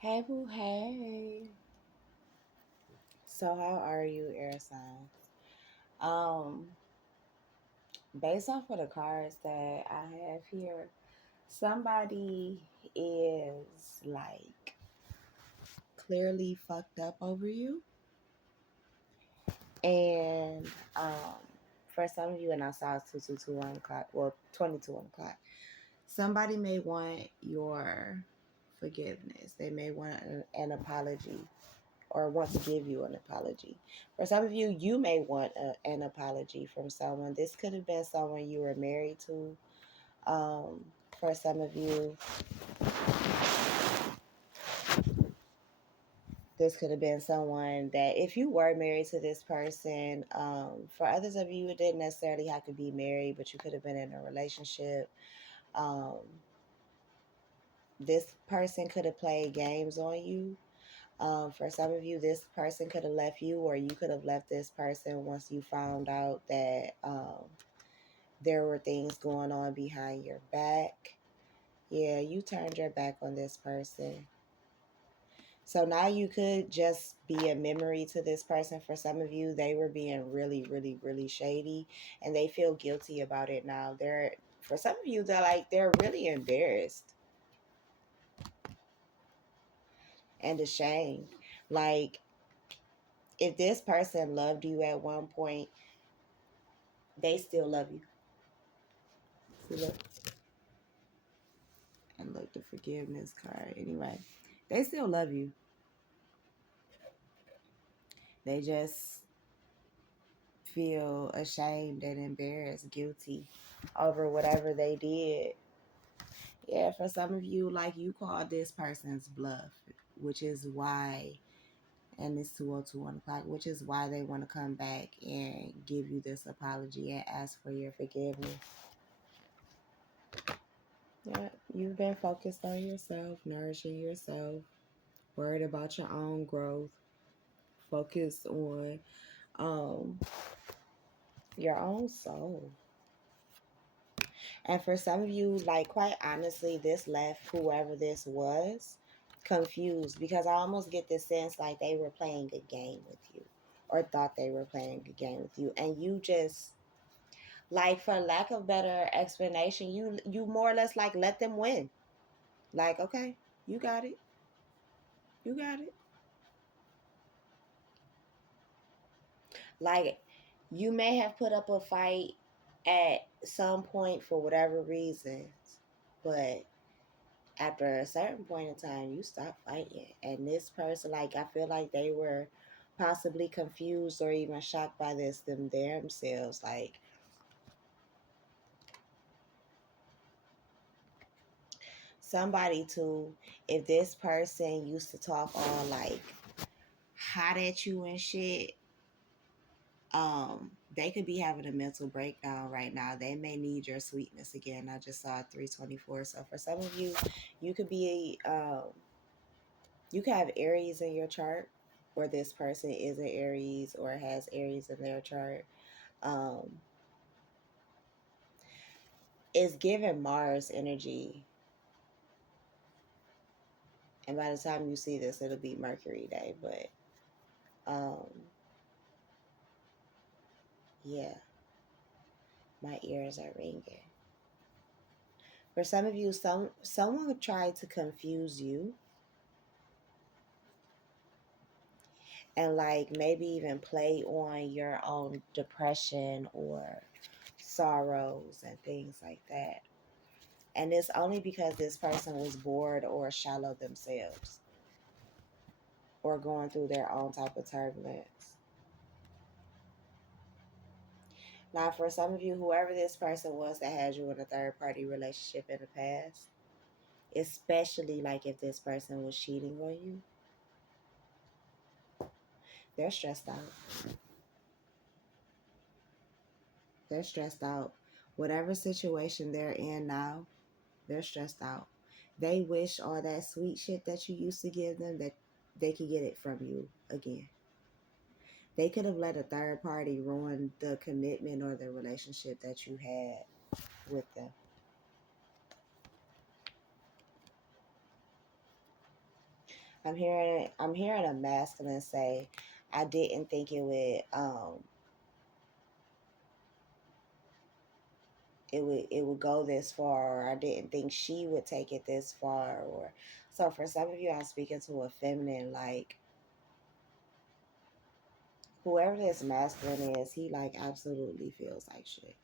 Hey boo hey. So how are you, air signs? Um, Based off of the cards that I have here, somebody is like clearly fucked up over you. And for some of you, and I saw 222 on the clock, well 22 on the clock. Somebody may want your forgiveness. They may want an apology or want to give you an apology. For some of you, you may want an apology from someone. This could have been someone you were married to. For some of you, this could have been someone that if you were married to this person, for others of you, it didn't necessarily have to be married, but you could have been in a relationship. Um, this person could have played games on you. For some of you, this person could have left you, or you could have left this person once you found out that there were things going on behind your back. Yeah, you turned your back on this person. So now you could just be a memory to this person. For some of you, they were being really, really, really shady, and they feel guilty about it now. For some of you, they're really embarrassed and ashamed. Like, if this person loved you at one point, they still love you. See, look, and look, the forgiveness card. Anyway, they still love you. They just feel ashamed and embarrassed, guilty over whatever they did. Yeah, for some of you, like, you called this person's bluff, which is why, and it's 2:02 on the clock, which is why they want to come back and give you this apology and ask for your forgiveness. Yeah, you've been focused on yourself, nourishing yourself, worried about your own growth, focused on um your own soul. And for some of you, like, quite honestly, this left whoever this was confused, because I almost get this sense like they were playing a game with you, or thought they were playing a game with you, and you just, like, for lack of better explanation, you more or less like let them win. Like, okay, you got it. You got it. Like, you may have put up a fight at some point for whatever reasons, but after a certain point in time, you stop fighting. And this person, like, I feel like they were possibly confused or even shocked by this themselves. Like, somebody too, if this person used to talk all like hot at you and shit, they could be having a mental breakdown right now. They may need your sweetness again. I just saw 324. So for some of you, you could be you could have Aries in your chart, or this person is an Aries or has Aries in their chart. Um, it's giving Mars energy. And by the time you see this, it'll be Mercury day. But um, yeah, my ears are ringing. For some of you, someone tried to confuse you, and like maybe even play on your own depression or sorrows and things like that. And it's only because this person was bored or shallow themselves, or going through their own type of turbulence. Now, for some of you, whoever this person was that had you in a third party relationship in the past, especially like if this person was cheating on you, they're stressed out. They're stressed out. Whatever situation they're in now, they're stressed out. They wish all that sweet shit that you used to give them, that they could get it from you again. They could have let a third party ruin the commitment or the relationship that you had with them. I'm hearing a masculine say, I didn't think it would go this far, or I didn't think she would take it this far, or so for some of you I'm speaking to a feminine, like whoever this masculine is, he like absolutely feels like shit.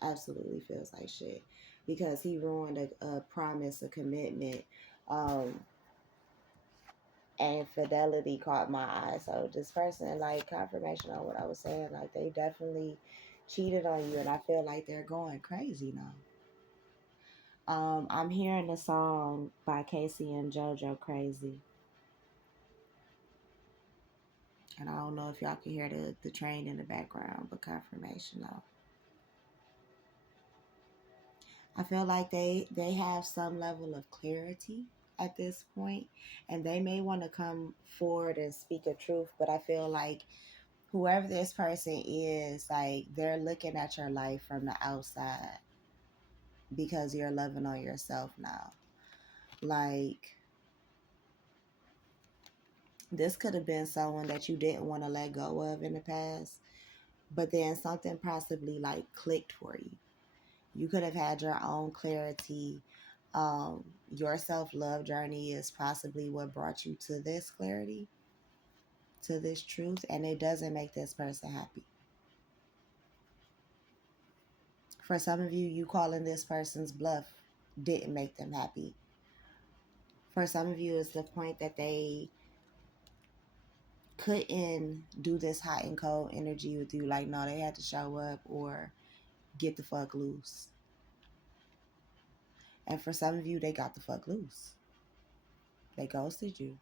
Absolutely feels like shit. Because he ruined a promise, a commitment. Um and fidelity caught my eye. So this person, like confirmation on what I was saying, like they definitely cheated on you, and I feel like they're going crazy now. I'm hearing the song by Casey and JoJo Crazy. And I don't know if y'all can hear the train in the background, but confirmation though. I feel like they have some level of clarity at this point, and they may want to come forward and speak a truth, but I feel like whoever this person is, like they're looking at your life from the outside because you're loving on yourself now. Like this could have been someone that you didn't want to let go of in the past, but then something possibly like clicked for you. You could have had your own clarity. Your self-love journey is possibly what brought you to this clarity, to this truth, and it doesn't make this person happy. For some of you, you calling this person's bluff didn't make them happy. For some of you, it's the point that they couldn't do this hot and cold energy with you. Like, no, they had to show up or get the fuck loose. And for some of you, they got the fuck loose. They ghosted you.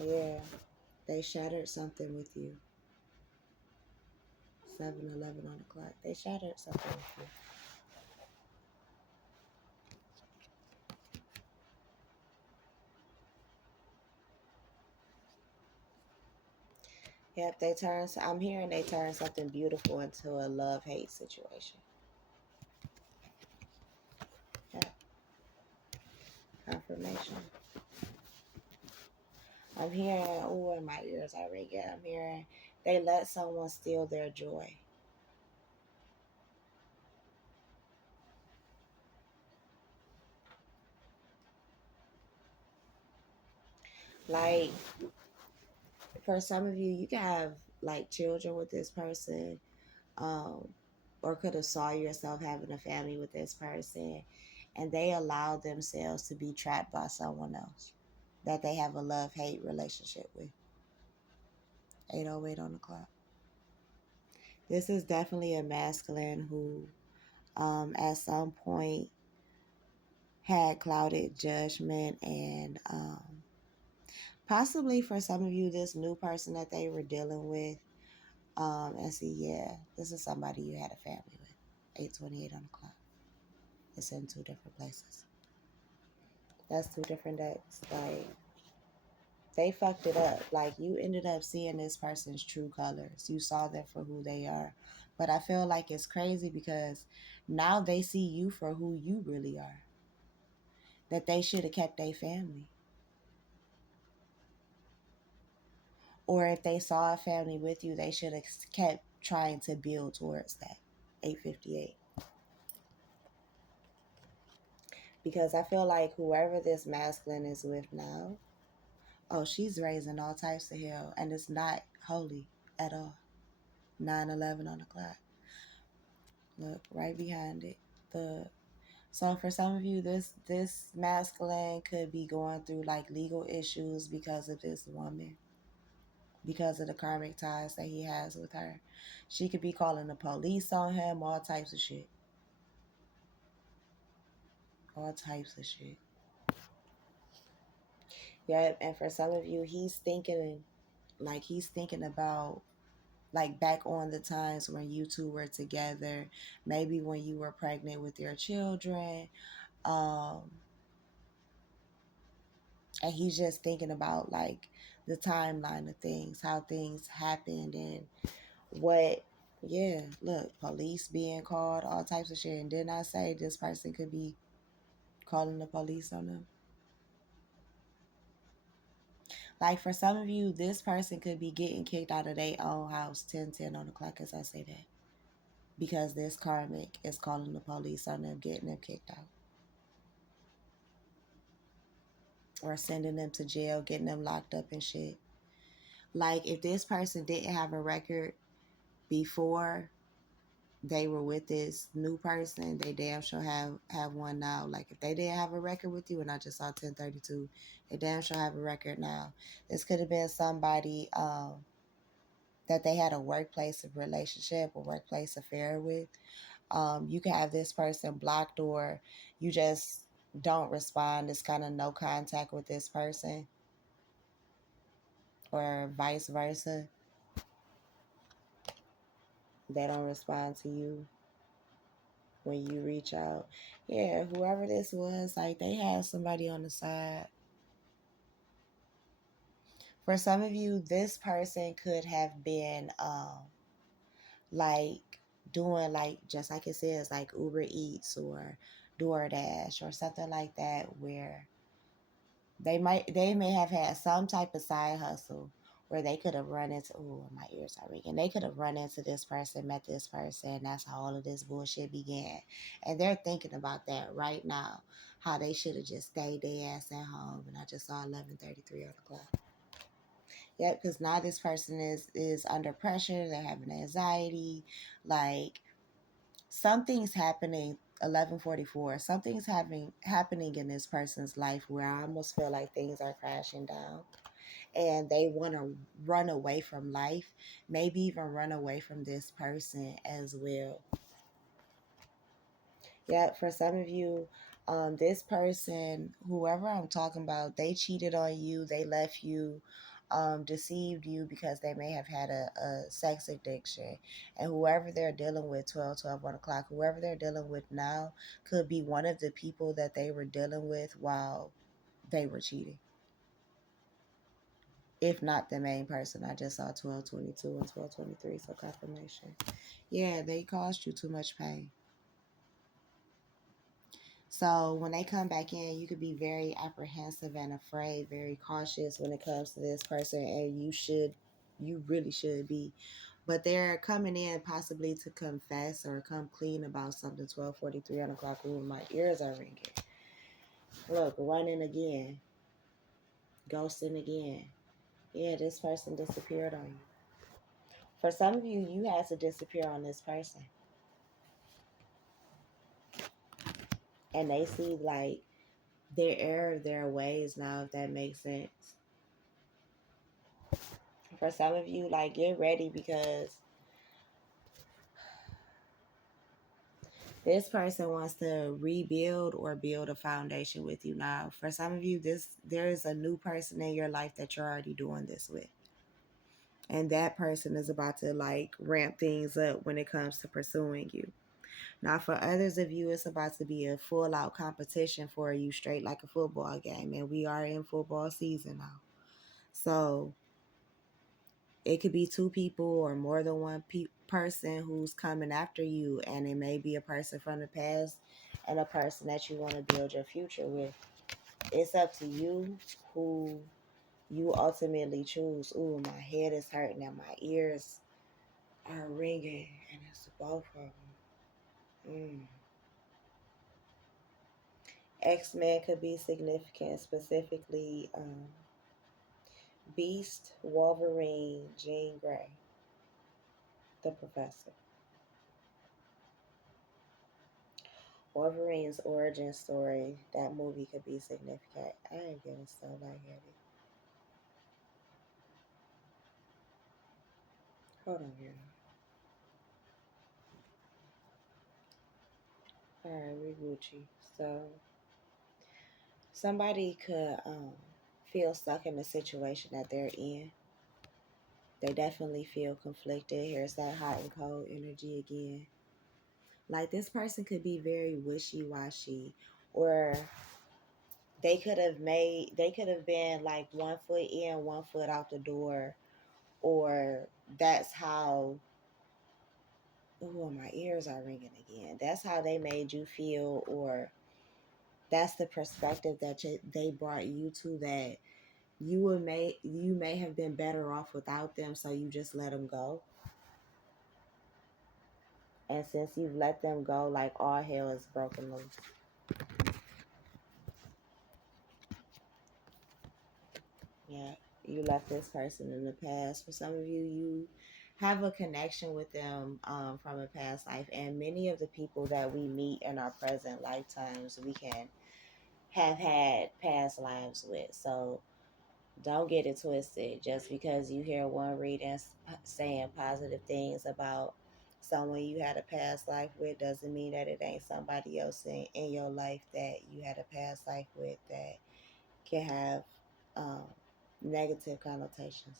Yeah, they shattered something with you. 7-11 on the clock. They shattered something with you. Yep, I'm hearing they turned something beautiful into a love-hate situation. Yeah, confirmation. I'm hearing, oh, in my ears I already get. I'm hearing they let someone steal their joy. Like, for some of you, you can have like children with this person, um, or could have saw yourself having a family with this person, and they allowed themselves to be trapped by someone else that they have a love-hate relationship with. 8:08 on the clock. This is definitely a masculine who, at some point, had clouded judgment, and possibly for some of you, this new person that they were dealing with, and see, yeah, this is somebody you had a family with. 8:28 on the clock. It's in two different places. That's two different decks. Like they fucked it up. Like you ended up seeing this person's true colors. You saw them for who they are. But I feel like it's crazy because now they see you for who you really are. That they should have kept their family. Or if they saw a family with you, they should have kept trying to build towards that. 8:58. Because I feel like whoever this masculine is with now, oh, she's raising all types of hell, and it's not holy at all. 9:11 on the clock. Look right behind it. The So for some of you, this masculine could be going through like legal issues because of this woman, because of the karmic ties that he has with her. She could be calling the police on him, all types of shit. All types of shit. Yeah, and for some of you, he's thinking about like back on the times when you two were together, maybe when you were pregnant with your children. Um, and he's just thinking about like the timeline of things, how things happened, and what Yeah, look, police being called, all types of shit. And didn't I say this person could be calling the police on them? Like for some of you, this person could be getting kicked out of their own house 10 on the clock as I say that. Because this karmic is calling the police on them, getting them kicked out. Or sending them to jail, getting them locked up and shit. Like if this person didn't have a record before they were with this new person, they damn sure have one now. Like if they didn't have a record with you, and I just saw 1032, they damn sure have a record now. This could have been somebody that they had a workplace relationship or workplace affair with. You can have this person blocked, or you just don't respond. It's kind of no contact with this person, or vice versa. They don't respond to you when you reach out. Yeah, whoever this was, like they had somebody on the side. For some of you, this person could have been like doing like just like it says, like Uber Eats or DoorDash or something like that, where they may have had some type of side hustle where they could have run into, oh, my ears are ringing, they could have run into this person, met this person, and that's how all of this bullshit began. And they're thinking about that right now, how they should have just stayed their ass at home. And I just saw 11:33 on the clock. Yep, because now this person is under pressure, they're having anxiety, like something's happening. 11:44, something's happening in this person's life where I almost feel like things are crashing down, and they want to run away from life, maybe even run away from this person as well. Yeah, for some of you, this person, whoever I'm talking about, they cheated on you, they left you, deceived you because they may have had a sex addiction. And whoever they're dealing with, 1 o'clock, whoever they're dealing with now could be one of the people that they were dealing with while they were cheating. If not the main person. I just saw 12:22 and 12:23, so confirmation. Yeah, they caused you too much pain. So when they come back in, you could be very apprehensive and afraid, very cautious when it comes to this person, and you really should be. But they're coming in possibly to confess or come clean about something. 12:43 on the clock. Ooh, my ears are ringing. Look, running again, ghosting again. Yeah, this person disappeared on you. For some of you, you had to disappear on this person, and they see like their error of their ways now, if that makes sense. For some of you, like get ready, because this person wants to rebuild or build a foundation with you now. For some of you, there is a new person in your life that you're already doing this with. And that person is about to like ramp things up when it comes to pursuing you. Now, for others of you, it's about to be a full out competition for you, straight like a football game. And we are in football season now. So it could be two people or more than one person who's coming after you. And it may be a person from the past and a person that you want to build your future with. It's up to you who you ultimately choose. Ooh, my head is hurting and my ears are ringing. And it's both of them. X-Men could be significant, specifically Beast, Wolverine, Jean Grey, the Professor. Wolverine's origin story, that movie could be significant. I ain't getting so lightheaded. Hold on here. Alright, we Gucci. So, somebody could feel stuck in the situation that they're in. They definitely feel conflicted. Here's that hot and cold energy again. Like this person could be very wishy-washy, or they could have been like 1 foot in, 1 foot out the door, or that's how Oh, my ears are ringing again. That's how they made you feel, or that's the perspective that they brought you to, that you may have been better off without them, so you just let them go. And since you've let them go, like all hell is broken loose. Yeah, you left this person in the past. For some of you, you have a connection with them from a past life, and many of the people that we meet in our present lifetimes, we can have had past lives with. So don't get it twisted. Just because you hear one reading saying positive things about someone you had a past life with doesn't mean that it ain't somebody else in your life that you had a past life with that can have um, negative connotations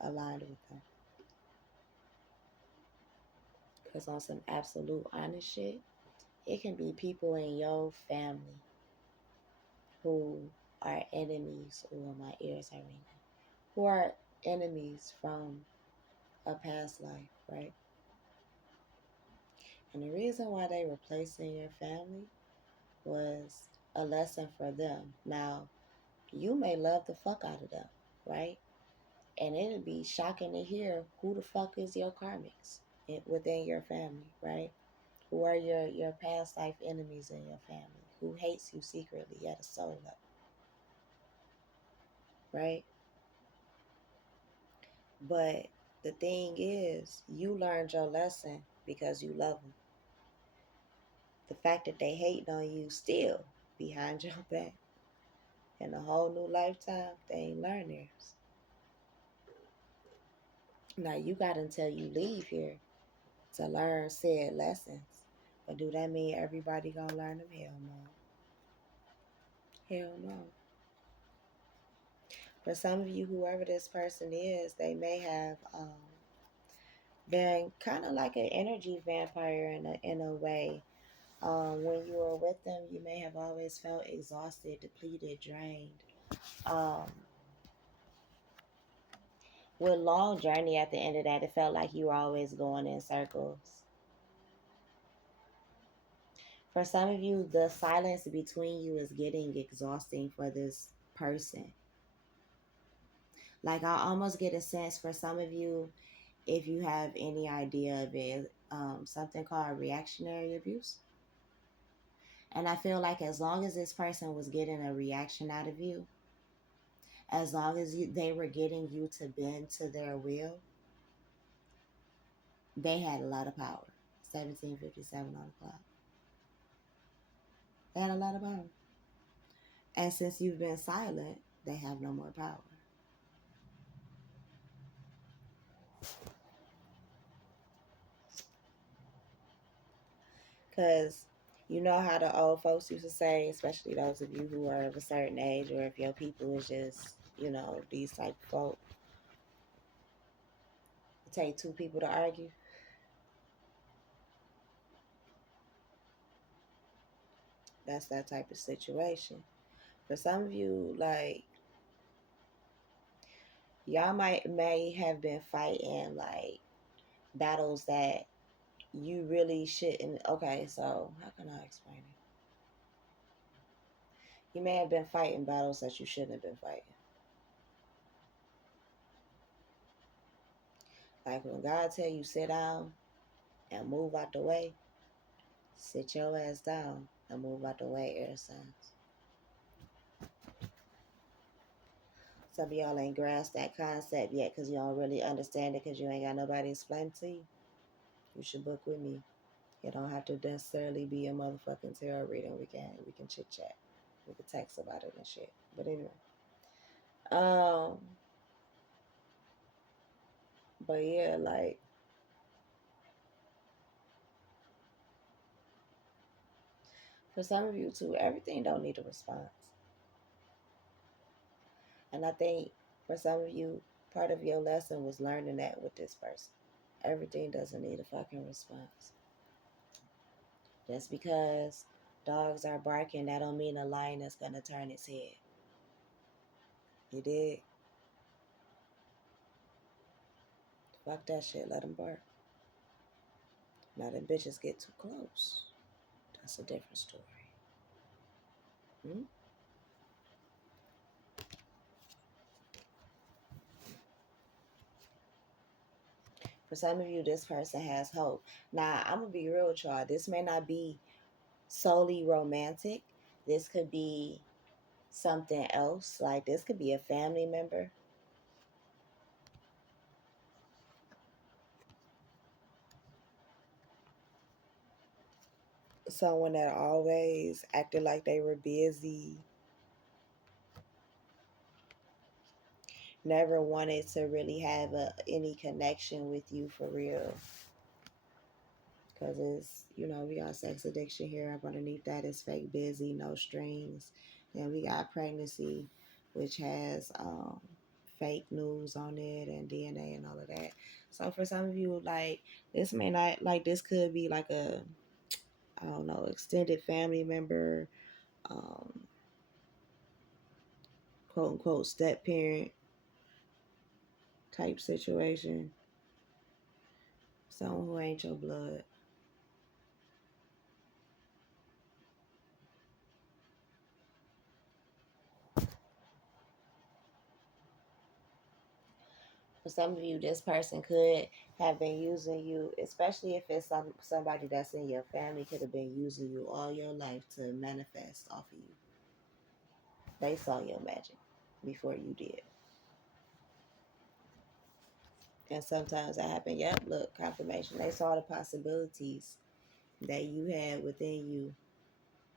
aligned with them. Because on some absolute honest shit, it can be people in your family who are enemies, or my ears are ringing, who are enemies from a past life, right? And the reason why they were placed in your family was a lesson for them. Now, you may love the fuck out of them, right? And it'd be shocking to hear who the fuck is your karmics within your family, right? Who are your past life enemies in your family? Who hates you secretly at a soul level, right? But the thing is, you learned your lesson because you love them. The fact that they hate on you still behind your back in a whole new lifetime, they ain't learned theirs. Now you got until you leave here to learn said lessons. But do that mean everybody gonna learn them? Hell no. Hell no. For some of you, whoever this person is, they may have been kind of like an energy vampire in a way. When you were with them, you may have always felt exhausted, depleted, drained. Um, with long journey at the end of that, it felt like you were always going in circles. For some of you, the silence between you is getting exhausting for this person. Like, I almost get a sense for some of you, if you have any idea of it, something called reactionary abuse. And I feel like as long as this person was getting a reaction out of you, as long as they were getting you to bend to their will, they had a lot of power. 1757 on the clock. They had a lot of power. And since you've been silent, they have no more power. Because you know how the old folks used to say, especially those of you who are of a certain age, or if your people is just, these type of folk, it take two people to argue. That's that type of situation. For some of you, like, y'all may have been fighting like battles that you really shouldn't. Okay, so how can I explain it? You may have been fighting battles that you shouldn't have been fighting. Like when God tell you sit down and move out the way, sit your ass down and move out the way, air signs. Some of y'all ain't grasped that concept yet because you don't really understand it because you ain't got nobody to explain it to you. You should book with me. It don't have to necessarily be a motherfucking tarot reading. We can chit chat. We can text about it and shit. But anyway. Um but yeah, like for some of you too, everything don't need a response. And I think for some of you, part of your lesson was learning that with this person. Everything doesn't need a fucking response. Just because dogs are barking, that don't mean a lion is gonna turn its head. You did. Fuck that shit. Let them bark. Now, them bitches get too close. That's a different story. Hmm? For some of you, this person has hope. Now, I'm going to be real with y'all. This may not be solely romantic. This could be something else. Like, this could be a family member. Someone that always acted like they were busy, never wanted to really have any connection with you for real. Because it's, we got sex addiction here. Up underneath that is fake busy, no strings. And we got pregnancy, which has fake news on it and DNA and all of that. So for some of you, like, this may not, like, this could be like a, I don't know, extended family member, um, quote unquote, step parent type situation. Someone who ain't your blood. For some of you, this person could have been using you, especially if it's somebody that's in your family, could have been using you all your life to manifest off of you. They saw your magic before you did. And sometimes that happened. Yep, look, confirmation. They saw the possibilities that you had within you,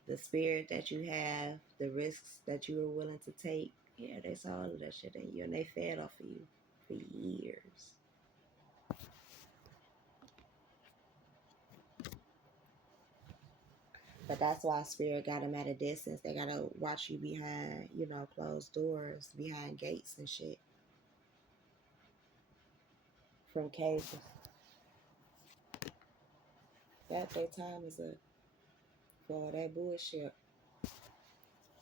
the spirit that you have, the risks that you were willing to take. Yeah, they saw all of that shit in you and they fed off of you for years. But that's why spirit got them at a distance. They gotta watch you behind, closed doors, behind gates and shit. From cages. That their time is up for all that bullshit.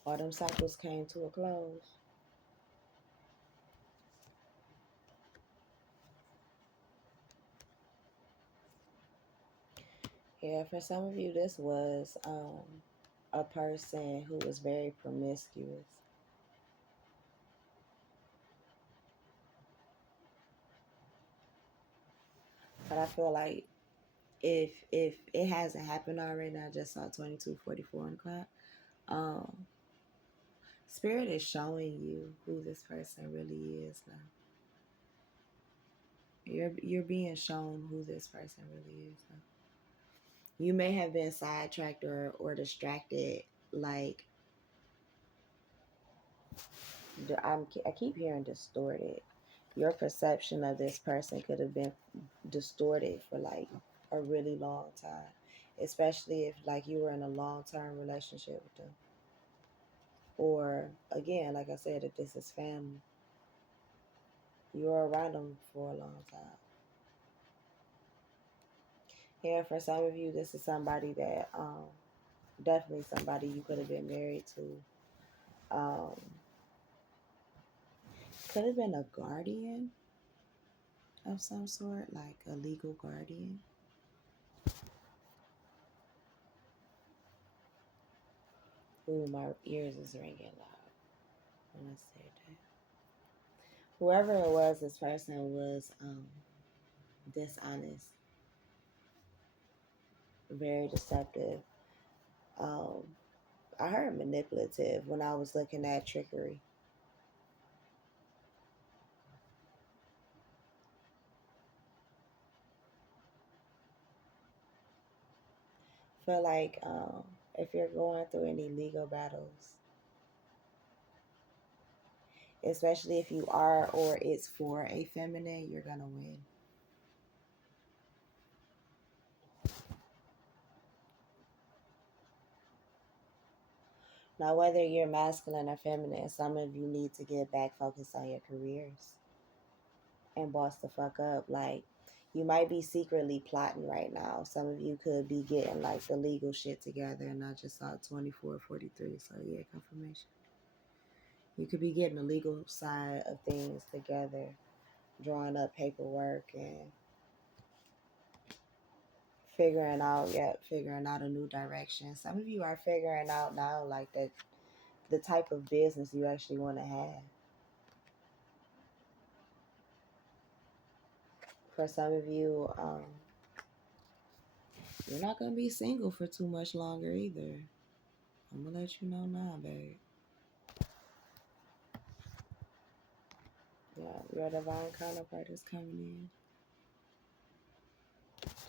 All them cycles came to a close. Yeah, for some of you, this was a person who was very promiscuous. But I feel like if it hasn't happened already, I just saw 2244 on the clock. Um, Spirit is showing you who this person really is now. You're being shown who this person really is now. You may have been sidetracked or distracted. Like I keep hearing distorted. Your perception of this person could have been distorted for like a really long time, especially if like you were in a long term relationship with them, or again, like I said, if this is family, you were around them for a long time. Here, for some of you, this is somebody that definitely somebody you could have been married to. Could have been a guardian of some sort, like a legal guardian. Ooh, my ears is ringing loud when I said that. Whoever it was, this person was dishonest, very deceptive. Um, I heard manipulative when I was looking at trickery. Feel like if you're going through any legal battles, especially if you are or it's for a feminine, you're gonna win. Now, whether you're masculine or feminine, some of you need to get back focused on your careers and boss the fuck up. Like, you might be secretly plotting right now. Some of you could be getting like the legal shit together, and I just saw 2443. So, yeah, confirmation. You could be getting the legal side of things together, drawing up paperwork and figuring out a new direction. Some of you are figuring out now, like that, the type of business you actually want to have. For some of you, you're not gonna be single for too much longer either. I'm gonna let you know now, babe. Yeah, your divine counterpart is coming in.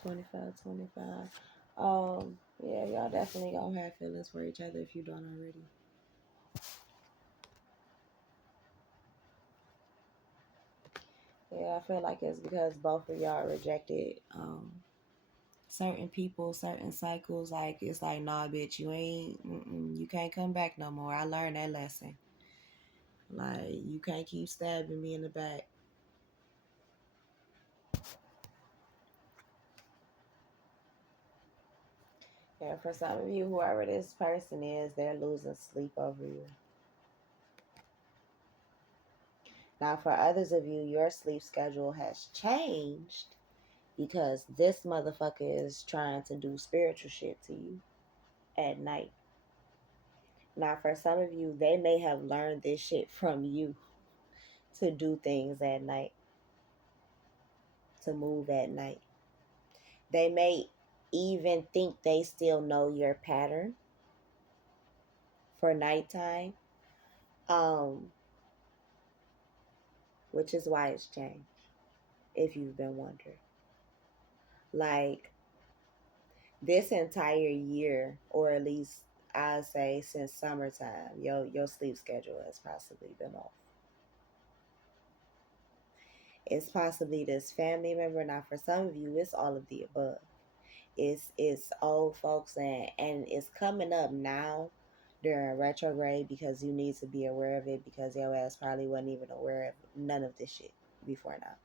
25, 25. Yeah, y'all definitely gonna have feelings for each other if you don't already. Yeah, I feel like it's because both of y'all rejected certain people, certain cycles. Like, it's like, nah, bitch, you can't come back no more. I learned that lesson. Like, you can't keep stabbing me in the back. Yeah, for some of you, whoever this person is, they're losing sleep over you. Now, for others of you, your sleep schedule has changed because this motherfucker is trying to do spiritual shit to you at night. Now, for some of you, they may have learned this shit from you to do things at night, to move at night. They may even think they still know your pattern for nighttime, um, which is why it's changed, if you've been wondering. Like, this entire year, or at least I'd say since summertime, your sleep schedule has possibly been off. It's possibly this family member. Now, for some of you, it's all of the above. It's old folks, and it's coming up now during retrograde because you need to be aware of it, because your ass probably wasn't even aware of none of this shit before now.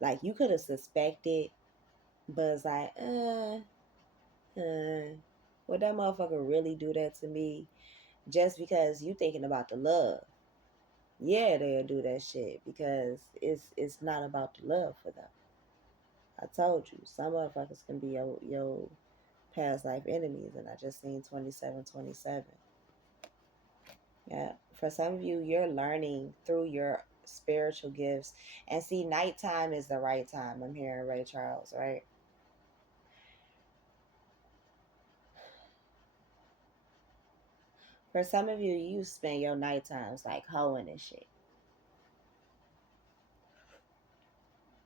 Like, you could have suspected, but it's like, would that motherfucker really do that to me? Just because you thinking about the love. Yeah, they'll do that shit because it's not about the love for them. I told you, some motherfuckers can be your past life enemies, and I just seen 2727. Yeah, for some of you, you're learning through your spiritual gifts. And see, nighttime is the right time. I'm hearing Ray Charles, right? For some of you, you spend your night times like hoeing and shit,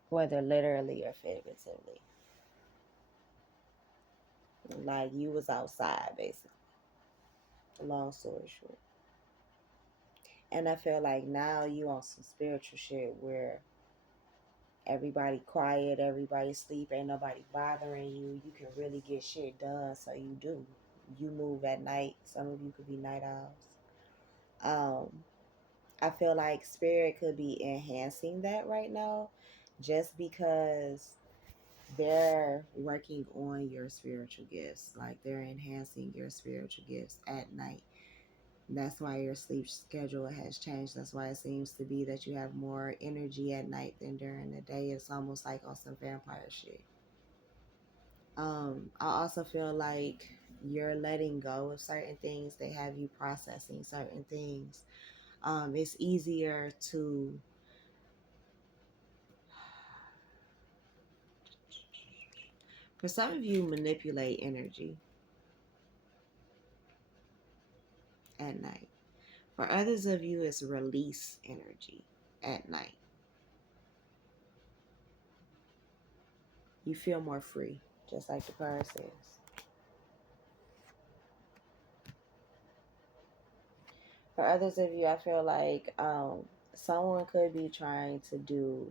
whether literally or figuratively. Like, you was outside, basically. Long story short. And I feel like now you on some spiritual shit where everybody quiet, everybody sleep, ain't nobody bothering you. You can really get shit done, so you do. You move at night. Some of you could be night owls. I feel like spirit could be enhancing that right now, just because they're working on your spiritual gifts. Like, they're enhancing your spiritual gifts at night. That's why your sleep schedule has changed. That's why it seems to be that you have more energy at night than during the day. It's almost like on some vampire shit. I also feel like you're letting go of certain things. They have you processing certain things. It's easier to, for some of you, manipulate energy at night. For others of you, it's release energy at night. You feel more free, just like the card says. For others of you, I feel like someone could be trying to do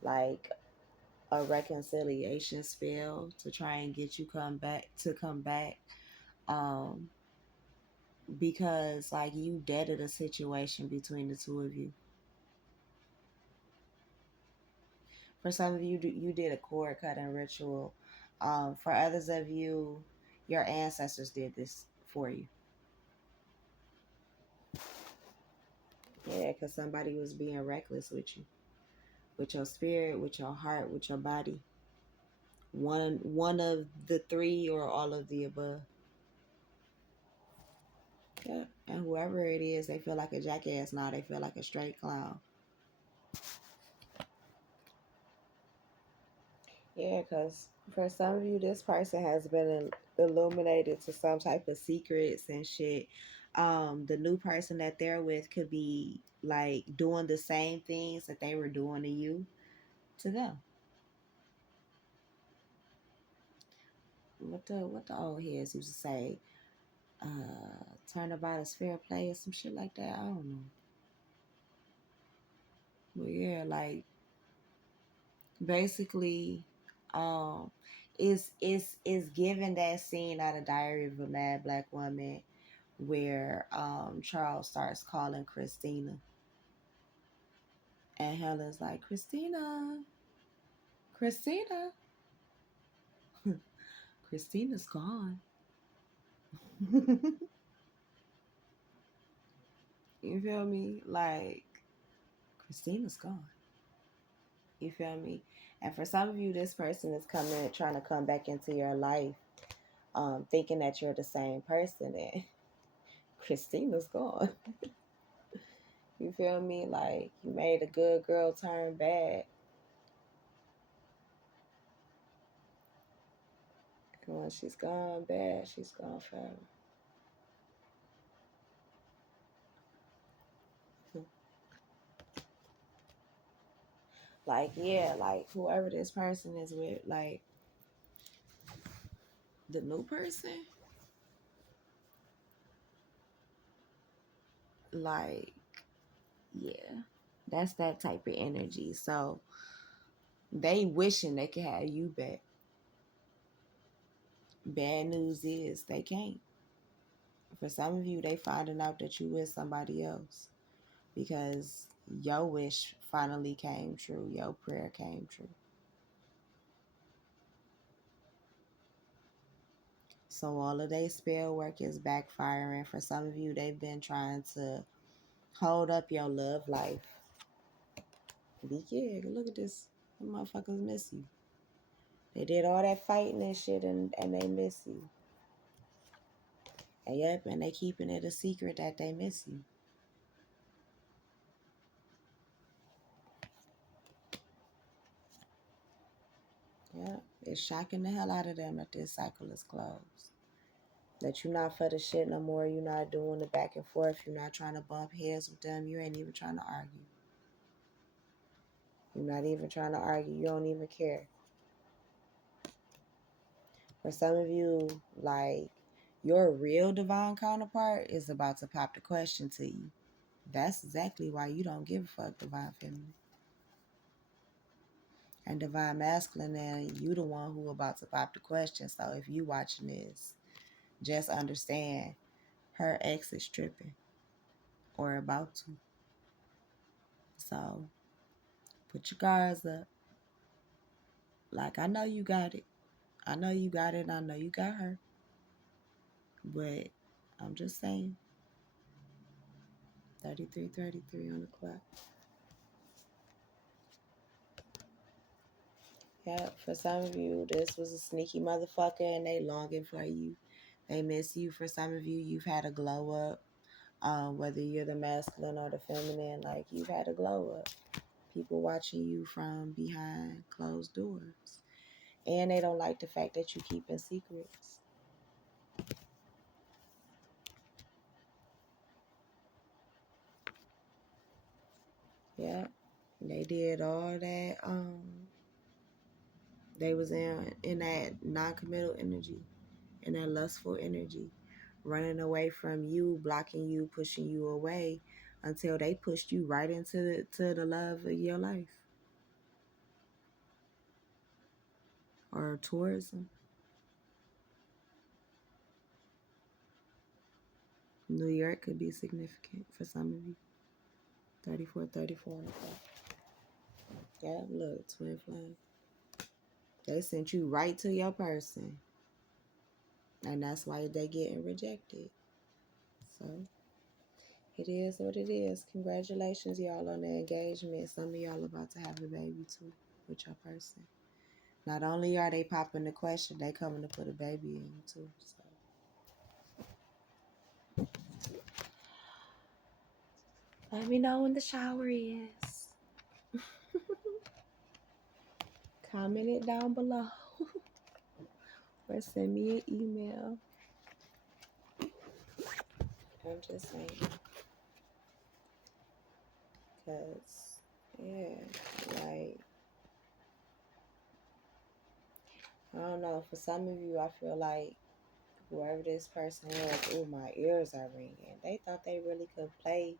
like a reconciliation spell to try and get you come back, um, because like you deaded a situation between the two of you. For some of you, you did a cord cutting ritual. For others of you, your ancestors did this for you. Yeah, because somebody was being reckless with you, with your spirit, with your heart, with your body, One of the three or all of the above. Yeah. And whoever it is, they feel like a jackass now. They feel like a straight clown. Yeah, because for some of you, this person has been illuminated to some type of secrets and shit. The new person that they're with could be like doing the same things that they were doing to you to them. What the old heads used to say, turnabout is fair play or some shit like that. I don't know. But yeah, like basically, um, is given that scene out of Diary of a Mad Black Woman where Charles starts calling Christina and Helen's like, Christina, Christina, Christina's gone. You feel me? Like Christina's gone. You feel me? And for some of you, this person is coming, trying to come back into your life, thinking that you're the same person, and Christina's gone. You feel me? Like you made a good girl turn bad. And when she's gone bad, she's gone forever. Like, yeah, like whoever this person is with, like the new person, like, yeah, that's that type of energy. So they wishing they could have you back. Bad news is they can't. For some of you, they finding out that you with somebody else because your wish finally came true. Your prayer came true. So all of their spell work is backfiring. For some of you, they've been trying to hold up your love life. Be yeah, look at this. Them motherfuckers miss you. They did all that fighting and shit and they miss you. And yep, and they keeping it a secret that they miss you. Yeah. It's shocking the hell out of them that this cycle is closed. That you're not for the shit no more. You're not doing the back and forth. You're not trying to bump heads with them. You ain't even trying to argue. You're not even trying to argue. You don't even care. For some of you, like, your real divine counterpart is about to pop the question to you. That's exactly why you don't give a fuck, divine feminine. And divine masculine, and you the one who about to pop the question. So if you watching this, just understand her ex is tripping or about to. So put your guards up. Like, I know you got it. I know you got it. I know you got her. But I'm just saying, 33:33 on the clock. Yeah, for some of you, this was a sneaky motherfucker and they longing for you. They miss you. For some of you, you've had a glow up. Whether you're the masculine or the feminine, like you've had a glow up. People watching you from behind closed doors. And they don't like the fact that you keeping secrets. Yeah. They did all that. They was in that non-committal energy, in that lustful energy, running away from you, blocking you, pushing you away until they pushed you right into the love of your life or tourism. New York could be significant for some of you. 34:34. Yeah, look, twin flame. They sent you right to your person. And that's why they getting rejected. So it is what it is. Congratulations, y'all, on the engagement. Some of y'all about to have a baby too with your person. Not only are they popping the question, they coming to put a baby in you too. So. Let me know when the shower is. Comment it down below. Or send me an email. I'm just saying. Because, yeah, like, I don't know. For some of you, I feel like whoever this person was, oh, my ears are ringing. They thought they really could play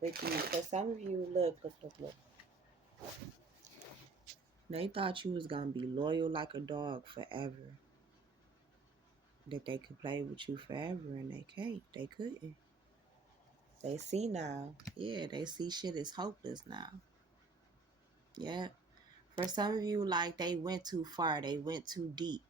with you. For some of you, look. They thought you was going to be loyal like a dog forever. That they could play with you forever, and they can't. They couldn't. They see now. Yeah, they see shit is hopeless now. Yeah. For some of you, like, they went too far. They went too deep.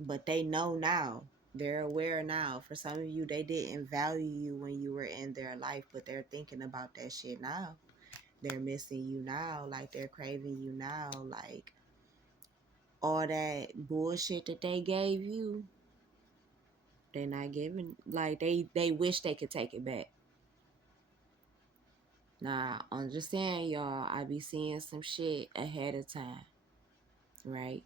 But they know now. They're aware now. For some of you, they didn't value you when you were in their life, but they're thinking about that shit now. They're missing you now. Like, they're craving you now. Like, all that bullshit that they gave you, they're not giving. Like, they wish they could take it back. Now, understand, y'all, I be seeing some shit ahead of time, right?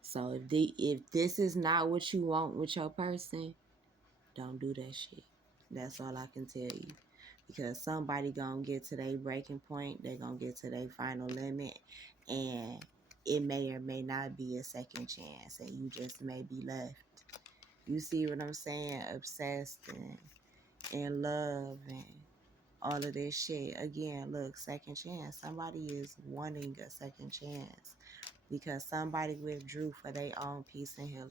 So if this is not what you want with your person, don't do that shit. That's all I can tell you. Because somebody gonna get to their breaking point, they gonna get to their final limit, and it may or may not be a second chance, and you just may be left. You see what I'm saying? Obsessed and in love and all of this shit. Again, look, second chance. Somebody is wanting a second chance because somebody withdrew for their own peace and healing.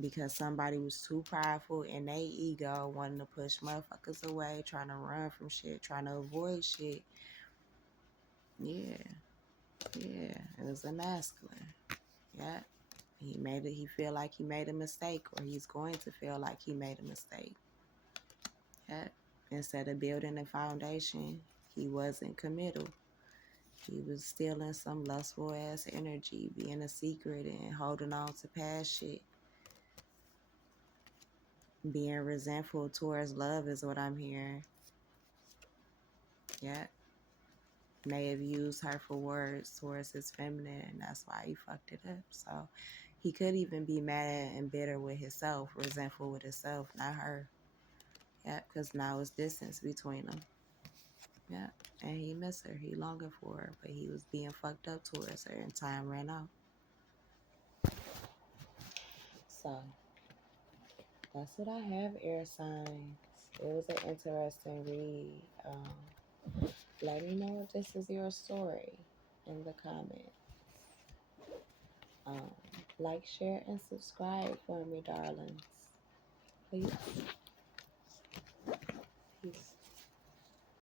Because somebody was too prideful in their ego, wanting to push motherfuckers away, trying to run from shit, trying to avoid shit. Yeah. It was a masculine. Yeah. He feel like he made a mistake, or he's going to feel like he made a mistake. Yeah. Instead of building a foundation, he wasn't committal. He was still in some lustful ass energy, being a secret and holding on to past shit. Being resentful towards love is what I'm hearing. Yeah. May have used hurtful words towards his feminine, and that's why he fucked it up. So he could even be mad and bitter with himself, resentful with himself, not her. Yeah, because now it's distance between them. Yeah, and he missed her. He longing for her, but he was being fucked up towards her, and time ran out. So that's what I have, air signs. It was an interesting read. Let me know if this is your story in the comments. Like, share, and subscribe for me, darlings. Please. Peace.